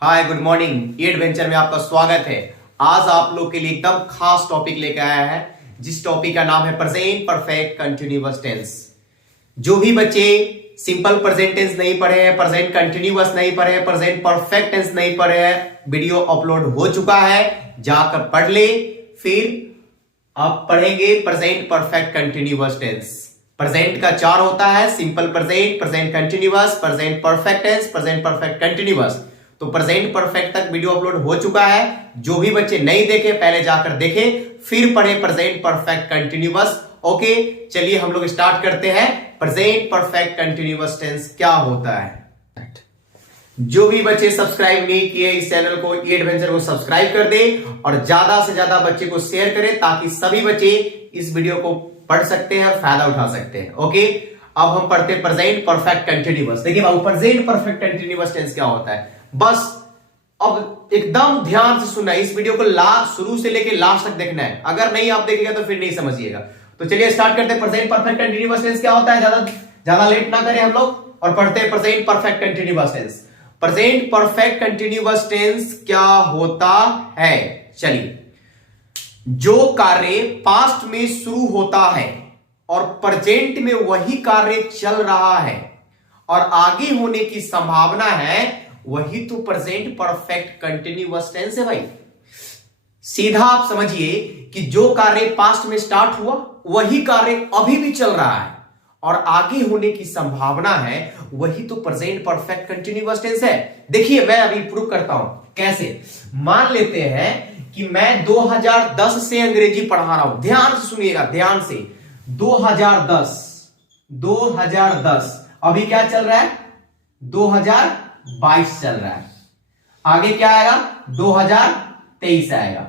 Hi good morning. Adventure में आपका स्वागत है। आज आप लोग के लिए एकदम खास टॉपिक लेकर आया है, जिस टॉपिक का नाम है प्रेजेंट परफेक्ट कंटिन्यूअस टेंस। जो भी बच्चे सिंपल प्रेजेंट टेंस नहीं पढ़े हैं, प्रेजेंट कंटिन्यूअस नहीं पढ़े हैं, प्रेजेंट परफेक्ट टेंस नहीं पढ़े हैं, वीडियो अपलोड हो चुका है, जाकर पढ़ ले। फिर आप पढ़ेंगे present perfect continuous tense. Present का चार होता है, simple present, present continuous, present perfect tense, present perfect continuous. तो प्रेजेंट परफेक्ट तक वीडियो अपलोड हो चुका है। जो भी बच्चे नहीं देखे पहले जाकर देखे, फिर पढ़े प्रेजेंट परफेक्ट कंटिन्यूअस। ओके, चलिए हम लोग स्टार्ट करते हैं। प्रेजेंट परफेक्ट कंटिन्यूअस टेंस क्या होता है। जो भी बच्चे सब्सक्राइब नहीं किए इस चैनल को, एडवेंचर को सब्सक्राइब कर दे और ज्यादा से ज्यादा बच्चे को शेयर करें, ताकि सभी बच्चे इस वीडियो को पढ़ सकते हैं और फायदा उठा सकते हैं। ओके, अब हम पढ़ते हैं प्रेजेंट परफेक्ट कंटिन्यूअस। देखिए बाबू, प्रेजेंट परफेक्ट कंटिन्यूअस टेंस क्या होता है, बस अब एकदम ध्यान से सुनना है। इस वीडियो को शुरू से लेके लास्ट तक देखना है। अगर नहीं आप देखेगा तो फिर नहीं समझिएगा। तो चलिए स्टार्ट करते हैं। प्रेजेंट परफेक्ट कंटिन्यूअस टेंस क्या होता है, ज्यादा लेट ना करें हम लोग और पढ़ते हैं present perfect continuous tense. Present perfect continuous tense क्या होता है, चलिए। जो कार्य पास्ट में शुरू होता है और प्रेजेंट में वही कार्य चल रहा है और आगे होने की संभावना है, वही तो प्रेजेंट परफेक्ट कंटिन्यूअस टेंस है भाई। सीधा आप समझिए कि जो कार्य पास्ट में स्टार्ट हुआ वही कार्य अभी भी चल रहा है और आगे होने की संभावना है, वही तो प्रेजेंट परफेक्ट कंटिन्यूअस टेंस है। देखिए मैं अभी प्रूव करता हूं कैसे। मान लेते हैं कि मैं 2010 से अंग्रेजी पढ़ा रहा हूं। ध्यान से सुनिएगा, ध्यान से। 2010 अभी क्या चल रहा है, 2022 चल रहा है। आगे क्या आएगा, 2023 आएगा।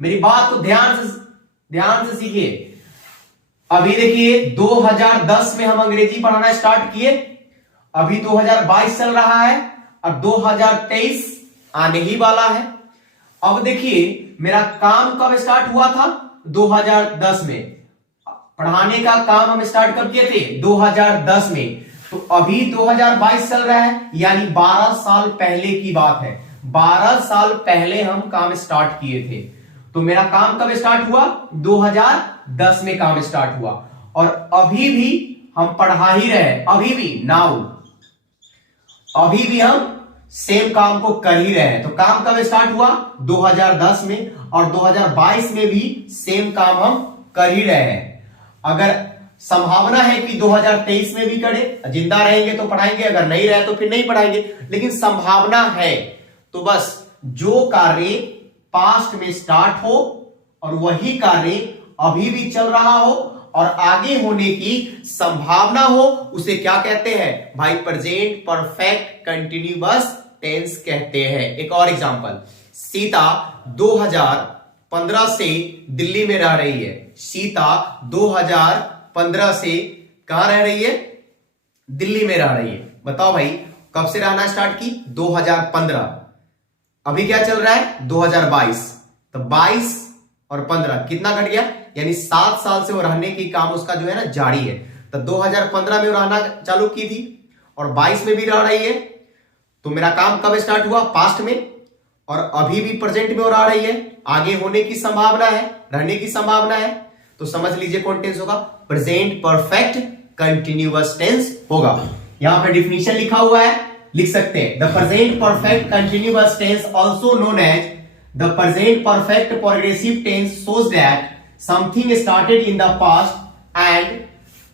मेरी बात को ध्यान से सीखिए। अभी देखिए 2010 में हम अंग्रेजी पढ़ाना स्टार्ट किए, अभी 2022 चल रहा है और 2023 आने ही वाला है। अब देखिए मेरा काम कब स्टार्ट हुआ था, 2010 में। पढ़ाने का काम हम स्टार्ट कब किए थे, 2010 में। तो अभी 2022 चल रहा है, यानी 12 साल पहले की बात है। 12 साल पहले हम काम स्टार्ट किए थे। तो मेरा काम कब स्टार्ट हुआ, 2010 में काम स्टार्ट हुआ और अभी भी हम पढ़ा ही रहे, अभी भी नाउ, अभी भी हम सेम काम को कर ही रहे हैं। तो काम कब स्टार्ट हुआ, 2010 में, और 2022 में भी सेम काम हम कर ही रहे हैं। अगर संभावना है कि 2023 में भी करें, जिंदा रहेंगे तो पढ़ाएंगे, अगर नहीं रहे तो फिर नहीं पढ़ाएंगे, लेकिन संभावना है। तो बस जो कार्य पास्ट में स्टार्ट हो और वही कार्य अभी भी चल रहा हो और आगे होने की संभावना हो, उसे क्या कहते हैं भाई, प्रेजेंट परफेक्ट कंटिन्यूअस टेंस कहते हैं। एक और एग्जांपल, सीता 2015 से दिल्ली में रह रही है। सीता 2015 से कहां रह रही है, दिल्ली में रह रही है। बताओ भाई, कब से रहना स्टार्ट की, 2015। अभी क्या चल रहा है, 2022। तो 22 और 15 कितना कट गया, यानी 7 साल से वो रहने की काम उसका जो है ना जारी है। तो 2015 में वो रहना चालू की थी और 22 में भी रह रही है। तो मेरा काम कब स्टार्ट हुआ, पास्ट में, और अभी भी प्रेजेंट में वो रह रही है। आगे होने की संभावना है, रहने की संभावना है। तो समझ लीजिए कौन टेंस होगा, प्रेजेंट परफेक्ट कंटिन्यूअस टेंस होगा। यहां पे डिफिनीशन लिखा हुआ है, लिख सकते हैं। The present perfect continuous tense also known as the present perfect progressive tense shows that something started in the past and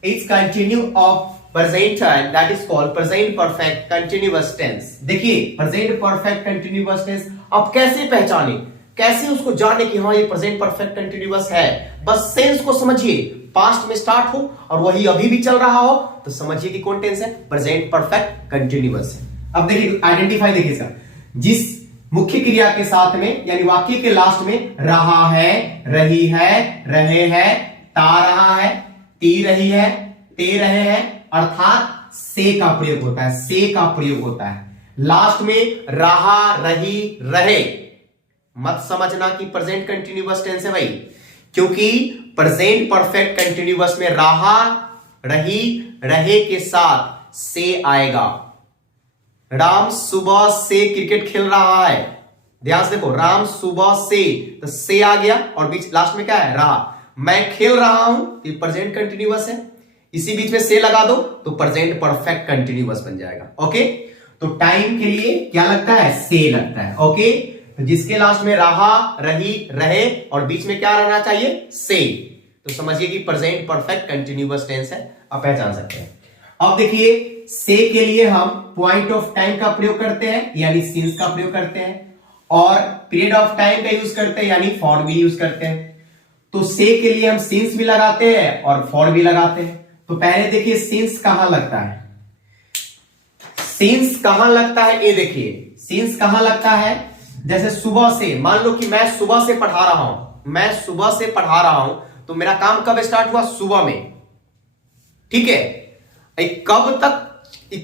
its continue of present time, that is called present perfect continuous tense. देखिए present perfect continuous tense अब कैसे पहचाने, कैसे उसको जाने कि हाँ ये प्रेजेंट परफेक्ट कंटिन्यूअस है। बस सेंस को समझिए, पास्ट में स्टार्ट हो और वही अभी भी चल रहा हो, तो समझिए कि कौन टेंस है, प्रेजेंट परफेक्ट कंटिन्यूअस है। अब देखिए आइडेंटिफाई, देखिए इसका, जिस मुख्य क्रिया के साथ में यानी वाक्य के लास्ट में रहा है, रही है, रहे हैं, ता रहा है, ती रही है, ते रहे हैं, अर्थात से का प्रयोग होता है, से का प्रयोग होता है। लास्ट में रहा, रही, रहे मत समझना कि प्रेजेंट कंटिन्यूअस टेंस है भाई, क्योंकि प्रेजेंट परफेक्ट कंटिन्यूअस में रहा, रही, रहे के साथ से आएगा। राम सुबह से क्रिकेट खेल रहा है। ध्यान से देखो, राम सुबह से, तो से आ गया और बीच लास्ट में क्या है, रहा। मैं खेल रहा हूं, ये प्रेजेंट कंटिन्यूअस है, इसी बीच में से लगा दो तो प्रेजेंट परफेक्ट कंटिन्यूअस बन जाएगा। ओके, तो टाइम के लिए क्या लगता है, से लगता है। ओके, तो जिसके लास्ट में रहा, रही, रहे और बीच में क्या रहना चाहिए, से, तो समझिए कि प्रेजेंट परफेक्ट कंटिन्यूअस टेंस है, आप पहचान सकते हैं। अब देखिए, से के लिए हम पॉइंट ऑफ टाइम का प्रयोग करते हैं यानी सिंस का प्रयोग करते हैं, और पीरियड ऑफ टाइम का यूज करते हैं यानी फॉर भी यूज करते हैं। तो से के लिए हम सिंस भी लगाते हैं और फॉर भी लगाते हैं। तो पहले देखिए सिंस कहां लगता है, सिंस कहां लगता है, ये देखिए सिंस कहां लगता है। जैसे सुबह से, मान लो कि मैं सुबह से पढ़ा रहा हूं, मैं सुबह से पढ़ा रहा हूं, तो मेरा काम कब स्टार्ट हुआ, सुबह में। ठीक है, कब तक,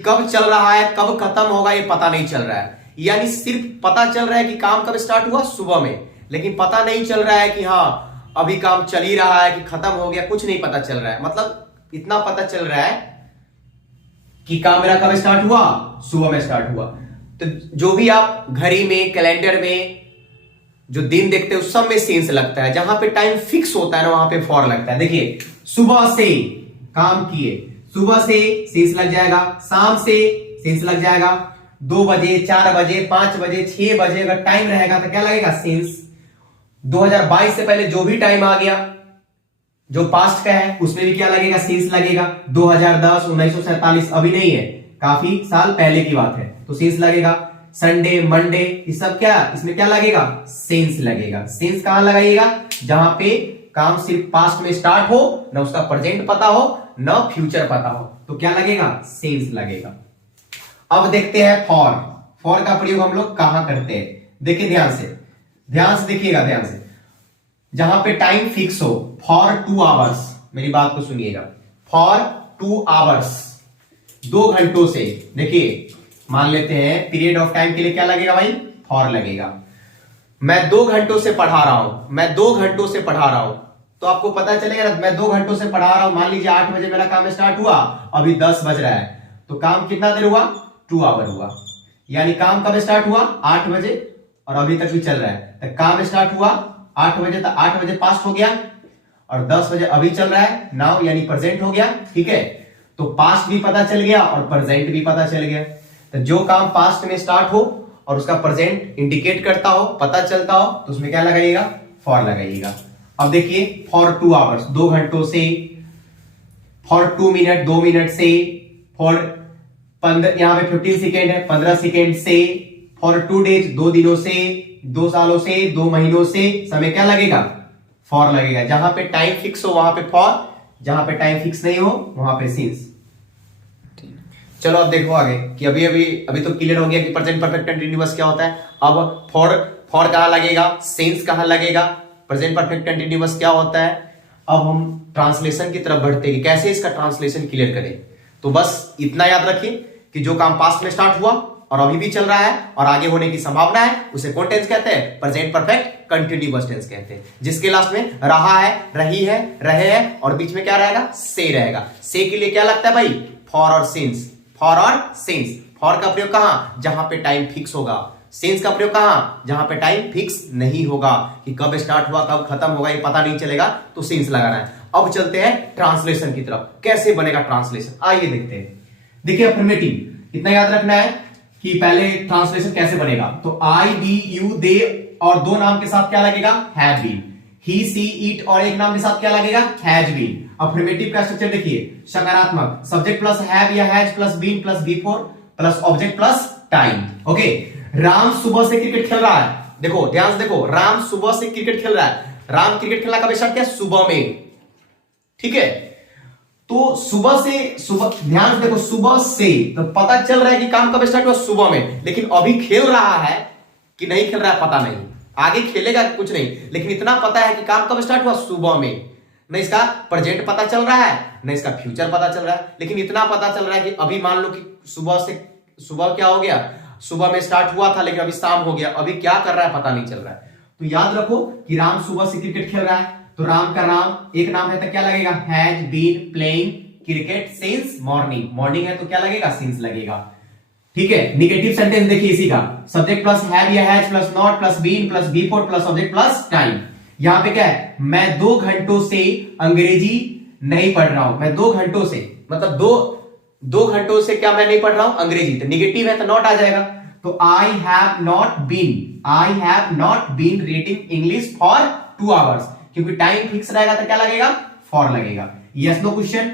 कब चल रहा है, कब खत्म होगा, ये पता नहीं चल रहा है। यानी सिर्फ पता चल रहा है कि काम कब स्टार्ट हुआ, सुबह में, लेकिन पता नहीं चल रहा है कि हाँ अभी काम चल ही रहा है कि खत्म हो गया, कुछ नहीं पता चल रहा है। मतलब इतना पता चल रहा है कि काम मेरा कब स्टार्ट हुआ, सुबह में स्टार्ट हुआ। तो जो भी आप घड़ी में, कैलेंडर में जो दिन देखते हो, सब में सिंस लगता है। जहां पे टाइम फिक्स होता है ना, वहां पे फॉर लगता है। देखिए, सुबह से काम किए, सुबह से सिंस लग जाएगा, शाम से सिंस लग जाएगा, 2 बजे, 4 बजे, 5 बजे, 6 बजे अगर टाइम रहेगा तो क्या लगेगा, सिंस। 2022 से पहले जो भी टाइम आ गया, जो पास्ट का है, उसमें भी क्या लगेगा, सिंस लगेगा। 2010, 1947 अभी नहीं है, काफी साल पहले की बात है, तो सिंस लगेगा। संडे, मंडे, ये सब क्या, इसमें क्या लगेगा, सिंस लगेगा। सिंस कहां लगाइएगा, जहां पे काम सिर्फ पास्ट में स्टार्ट हो, ना उसका प्रेजेंट पता हो, ना फ्यूचर पता हो, तो क्या लगेगा, सिंस लगेगा। अब देखते हैं फॉर। फॉर का प्रयोग हम लोग कहां करते हैं, देखिए ध्यान से, ध्यान से देखिएगा, ध्यान से। जहां पे टाइम फिक्स हो, फॉर 2 आवर्स, मेरी बात को सुनिएगा, फॉर 2 आवर्स, 2 घंटों से। देखिए, मान लेते हैं पीरियड ऑफ टाइम के लिए क्या लगेगा भाई, फॉर लगेगा। मैं 2 घंटों से पढ़ा रहा हूं, मैं 2 घंटों से पढ़ा रहा हूं, तो आपको पता चलेगा ना, मैं 2 घंटों से पढ़ा रहा हूं। मान लीजिए 8 बजे मेरा काम स्टार्ट हुआ, अभी 10 बज रहा है, तो काम कितना देर हुआ, 2 आवर हुआ। यानी काम कब स्टार्ट हुआ, 8 बजे, और अभी तक भी चल रहा है। तो काम स्टार्ट हुआ 8 बजे, तो 8 बजे पास्ट हो गया, और 10 बजे अभी चल रहा है, नाउ यानी प्रेजेंट हो गया। ठीक है, तो पास्ट भी पता चल गया और प्रेजेंट भी पता चल गया। तो जो काम पास्ट में स्टार्ट हो और उसका प्रेजेंट इंडिकेट करता हो, पता चलता हो, तो उसमें क्या लगाइएगा, फॉर लगाइएगा। अब देखिए, फॉर 2 आवर्स, 2 घंटों से, फॉर 2 मिनट, 2 मिनट से, फॉर 15, यहां पे 15 सेकेंड है, 15 सेकेंड से, फॉर 2 डेज, 2 दिनों से, 2 सालों से, 2 महीनों से, समय क्या लगेगा, फॉर लगेगा। जहां पे टाइम फिक्स हो वहां पे फॉर, जहां पे टाइम फिक्स नहीं हो वहां पे सिंस। चलो अब देखो आगे कि अभी तो क्लियर हो गया कि प्रेजेंट परफेक्ट कंटीन्यूअस क्या होता है। अब फॉर कहां लगेगा, सिंस कहां लगेगा, प्रेजेंट परफेक्ट कंटीन्यूअस क्या होता है। अब हम ट्रांसलेशन की तरफ बढ़ते हैं, कैसे इसका ट्रांसलेशन क्लियर करें। तो बस इतना याद रखिए कि जो काम पास्ट में स्टार्ट हुआ और अभी भी चल रहा है और आगे होने की संभावना है, उसे कौन टेंस कहते हैं, प्रेजेंट परफेक्ट कंटीन्यूअस टेंस कहते हैं। जिसके लास्ट में रहा है, रही है, रहे है और बीच में क्या रहेगा, से रहेगा। से के लिए क्या लगता है भाई, फॉर और सिंस, फॉर और सिंस। फॉर का प्रयोग कहां, जहां पे टाइम फिक्स होगा। सिंस का प्रयोग कहां, जहां पे टाइम फिक्स नहीं होगा, कि कब स्टार्ट हुआ कब खत्म होगा ये पता नहीं चलेगा, तो सिंस लगाना है। अब चलते हैं ट्रांसलेशन की तरफ, कैसे बनेगा ट्रांसलेशन, आइए देखते हैं। देखिए अफर्मेटिव, इतना याद रखना है कि पहले ट्रांसलेशन कैसे बनेगा। तो आई, बी, यू, दे और 2 नाम के साथ क्या लगेगा, have been. He, she, it और एक नाम के साथ क्या लगेगा, हैज बीन। अफर्मेटिव का स्ट्रक्चर देखिए, सकारात्मक, सब्जेक्ट प्लस हैव या हैज प्लस बीन प्लस बी4 plus object plus time. Okay, Ram सुबह से क्रिकेट खेल रहा है। देखो ध्यान से देखो, राम सुबह से क्रिकेट खेल रहा है। राम क्रिकेट खेलना कब स्टार्ट किया, सुबह में। ठीक है, तो सुबह से, सुबह ध्यान से देखो, सुबह से तो पता चल रहा है कि काम कब स्टार्ट हुआ, सुबह में। लेकिन अभी खेल रहा है कि नहीं खेल रहा है पता नहीं, आगे खेलेगा कुछ नहीं, लेकिन इतना पता है कि काम कब स्टार्ट हुआ, सुबह में। न इसका प्रेजेंट पता चल रहा है, न इसका फ्यूचर पता चल रहा है, लेकिन इतना पता चल रहा है कि अभी मान लो कि सुबह क्या हो गया, सुबह में स्टार्ट हुआ था लेकिन अभी शाम हो गया, अभी क्या कर रहा है पता नहीं चल रहा है। तो याद रखो कि राम सुबह से क्रिकेट खेल रहा है, तो राम का नाम एक नाम है तो क्या लगेगा, has been playing cricket since morning. Morning है तो क्या लगेगा, सिंस लगेगा। ठीक है। निगेटिव सेंटेंस देखिए इसी का, सब्जेक्ट प्लस हैव या has plus not plus been plus B four plus object plus time. यहां पे क्या है, मैं 2 घंटों से अंग्रेजी नहीं पढ़ रहा हूं। मैं 2 घंटों से, मतलब दो घंटों से क्या मैं नहीं पढ़ रहा हूं, अंग्रेजी। तो निगेटिव है तो नॉट आ जाएगा। तो I have not been reading English for 2 hours, क्योंकि टाइम फिक्स रहेगा तो क्या लगेगा, फॉर लगेगा। यस नो क्वेश्चन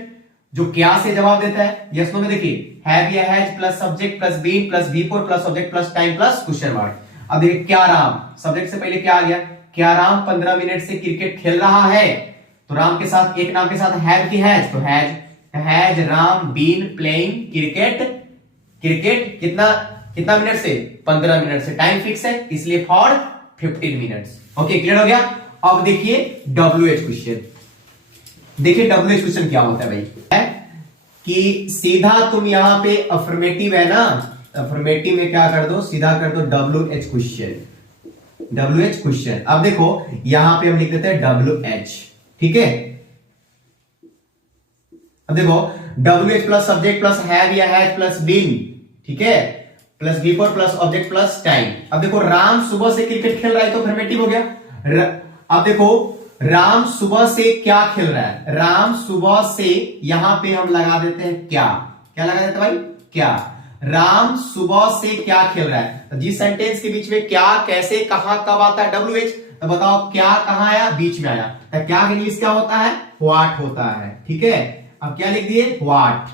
जो क्या से जवाब देता है। यस नो में देखिए हैव या has plus subject plus been plus B four plus object plus time plus question mark. अब देखिए क्या राम, सब्जेक्ट से पहले क्या आ गया, क्या राम 15 मिनट से क्रिकेट खेल रहा है। तो राम के साथ एक नाम के साथ हैव की हैज, तो has Ram been playing cricket कितना मिनट से, 15 मिनट से। टाइम फिक्स है इसलिए फॉर 15 मिनट्स। ओके, क्लियर हो गया। अब देखिए WH क्वेश्चन। देखिए WH क्वेश्चन क्या होता है भाई, है कि सीधा तुम यहां पे अफर्मेटिव है ना, अफर्मेटिव में क्या कर दो, सीधा कर दो WH क्वेश्चन। अब देखो यहां पे हम लिख देते हैं WH, ठीक है। अब देखो WH plus subject plus have या हैज प्लस बीन, ठीक है, plus B four plus object plus time. अब देखो राम सुबह से क्रिकेट खेल रहा है तो अफर्मेटिव हो गया। अब देखो राम सुबह से क्या खेल रहा है, राम सुबह से यहां पे हम लगा देते हैं क्या लगा देते हैं भाई, क्या। राम सुबह से क्या खेल रहा है, तो जिस सेंटेंस के बीच में क्या, कैसे, कहां, कब आता है WH, तो बताओ क्या कहां आया, बीच में आया। तो क्या इंग्लिश क्या होता है, व्हाट होता है, ठीक है। अब क्या लिख दिए, व्हाट।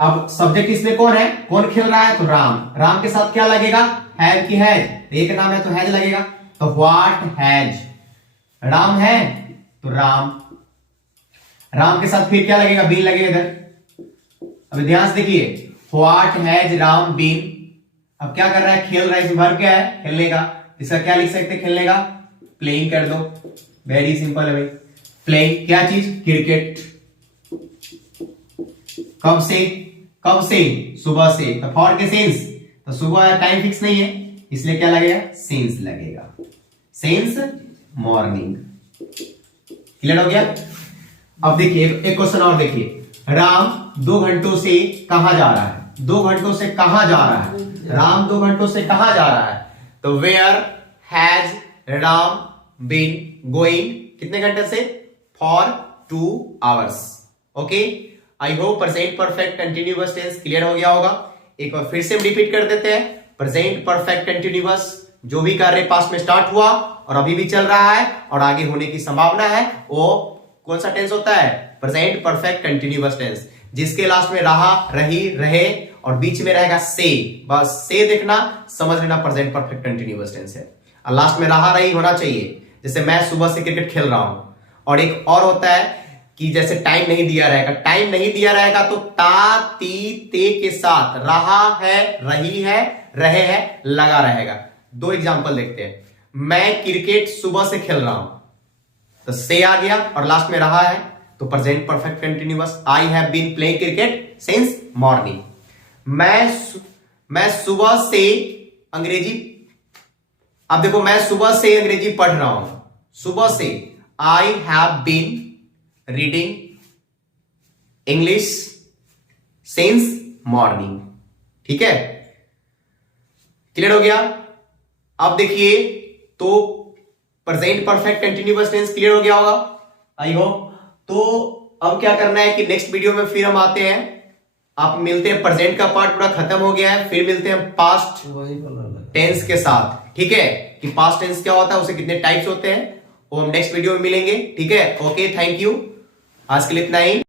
अब सब्जेक्ट इसमें कौन है, कौन खेल रहा है, तो राम के साथ क्या लगेगा, हैव की हैज, एक नाम है तो हैज लगेगा। तो व्हाट हैज, राम है तो राम के साथ फिर क्या लगेगा, बीन लगेगा इधर। अब ध्यान से देखिए व्हाट हैज राम बीन। अब क्या कर रहा है, खेल रहा है, वर्ब क्या है, खेलने का। इसका क्या लिख सकते हैं, खेलने का प्लेइंग कर दो, वेरी सिंपल है भाई। प्लेइंग क्या चीज, क्रिकेट। कब से, सुबह से। तो फॉर के सेंस, तो सुबह टाइम फिक्स नहीं है इसलिए क्या लगेगा, सेंस लगेगा, सेंस मॉर्निंग। क्लियर हो गया। अब देखिए एक क्वेश्चन और देखिए, राम 2 घंटों से कहां जा रहा है, 2 घंटों से कहां जा रहा है, राम 2 घंटों से कहां जा रहा है। तो where has Ram been going, कितने घंटे से, for 2 hours. Okay, I hope present perfect continuous tense clear हो गया होगा। एक बार फिर से रिपीट कर देते हैं, प्रेजेंट परफेक्ट कंटिन्यूअस जो भी कार्य पास्ट में स्टार्ट हुआ और अभी भी चल रहा है और आगे होने की संभावना है, वो कौन सा टेंस होता है, प्रेजेंट परफेक्ट कंटिन्यूअस टेंस, जिसके लास्ट में रहा, रही, रहे और बीच में रहेगा से। बस से देखना, समझ लेना प्रेजेंट परफेक्ट कंटिन्यूअस टेंस है। और लास्ट में रहा, रही होना चाहिए। जैसे मैं सुबह से क्रिकेट खेल रहा हूं। और एक और होता है कि जैसे टाइम नहीं दिया रहेगा, तो ता ती ते के साथ रहा है, रही है, रहे है लगा रहेगा। 2 एग्जांपल देखते हैं। मैं क्रिकेट सुबह से खेल रहा हूं, तो से आ गया और लास्ट में रहा है, तो present perfect continuous. I have been playing cricket since morning. मैं सुबह से अंग्रेजी, अब देखो मैं सुबह से अंग्रेजी पढ़ रहा हूं, सुबह से। I have been reading English since morning, ठीक है। क्लियर हो गया। अब देखिए तो present perfect continuous tense clear हो गया होगा, आई होप। तो अब क्या करना है कि नेक्स्ट वीडियो में फिर हम आते हैं, आप मिलते हैं, प्रेजेंट का पार्ट पूरा खत्म हो गया है, फिर मिलते हैं पास्ट टेंस के साथ, ठीक है, कि पास्ट टेंस क्या होता है, उसे कितने टाइप्स होते हैं, वो हम नेक्स्ट वीडियो में मिलेंगे, ठीक है। ओके, थैंक यू, आज के लिए इतना ही।